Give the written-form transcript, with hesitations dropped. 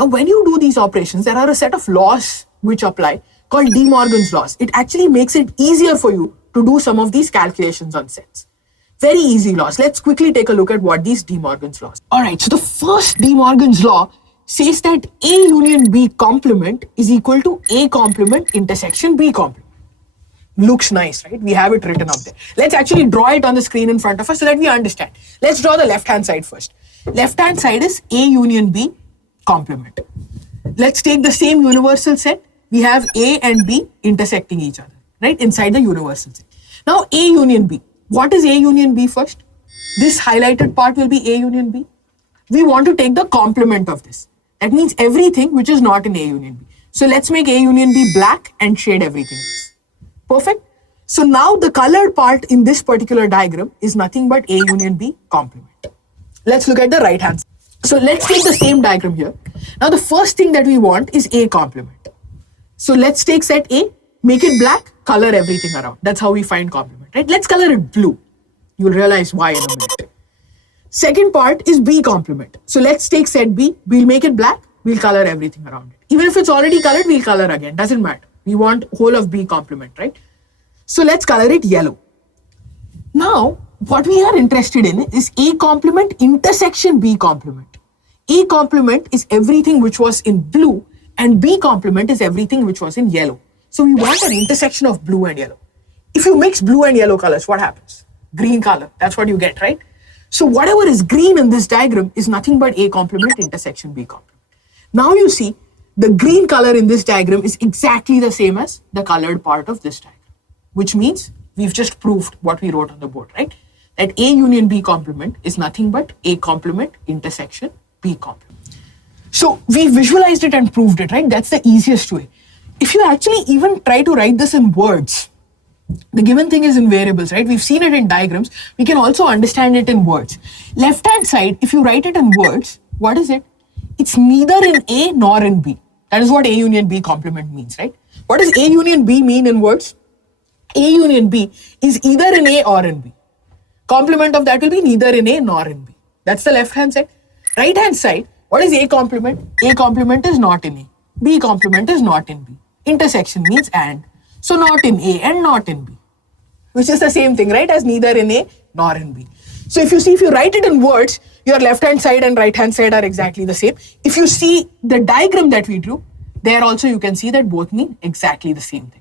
Now, when you do these operations, there are a set of laws which apply called De Morgan's laws. It actually makes it easier for you to do some of these calculations on sets. Very easy laws. Let's quickly take a look at what these De Morgan's laws. All right, so the first De Morgan's law says that A union B complement is equal to A complement intersection B complement. Looks nice, right? We have it written up there. Let's actually draw it on the screen in front of us so that we understand. Let's draw the left-hand side first. Left-hand side is A union B complement. Let's take the same universal set. We have A and B intersecting each other, right? Inside the universal set. Now, A union B. What is A union B first? This highlighted part will be A union B. We want to take the complement of this. That means everything which is not in A union B. So let's make A union B black and shade everything else. Perfect. So now the colored part in this particular diagram is nothing but A union B complement. Let's look at the right hand side. So let's take the same diagram here. Now the first thing that we want is A complement. So let's take set A, make it black, color everything around. That's how we find complement, right? Let's color it blue. You'll realize why in a minute. Second part is B complement. So let's take set B, we'll make it black, we'll color everything around it. Even if it's already colored, we'll color again, doesn't matter. We want whole of B complement, right? So let's color it yellow. Now, what we are interested in is A complement intersection B complement. A complement is everything which was in blue and B complement is everything which was in yellow. So we want an intersection of blue and yellow. If you mix blue and yellow colors, what happens? Green color, that's what you get, right? So whatever is green in this diagram is nothing but A complement intersection B complement. Now you see, the green color in this diagram is exactly the same as the colored part of this diagram, which means we've just proved what we wrote on the board, right? That A union B complement is nothing but A complement intersection B complement. So we visualized it and proved it, right? That's the easiest way. If you actually even try to write this in words, the given thing is in variables, right? We've seen it in diagrams. We can also understand it in words. Left-hand side, if you write it in words, what is it? It's neither in A nor in B. That is what A union B complement means, right? What does A union B mean in words? A union B is either in A or in B. Complement of that will be neither in A nor in B. That's the left-hand side. Right-hand side, what is A complement? A complement is not in A. B complement is not in B. Intersection means and. So not in A and not in B, which is the same thing, right, as neither in A nor in B. So if you write it in words, your left-hand side and right-hand side are exactly the same. If you see the diagram that we drew, there also you can see that both mean exactly the same thing.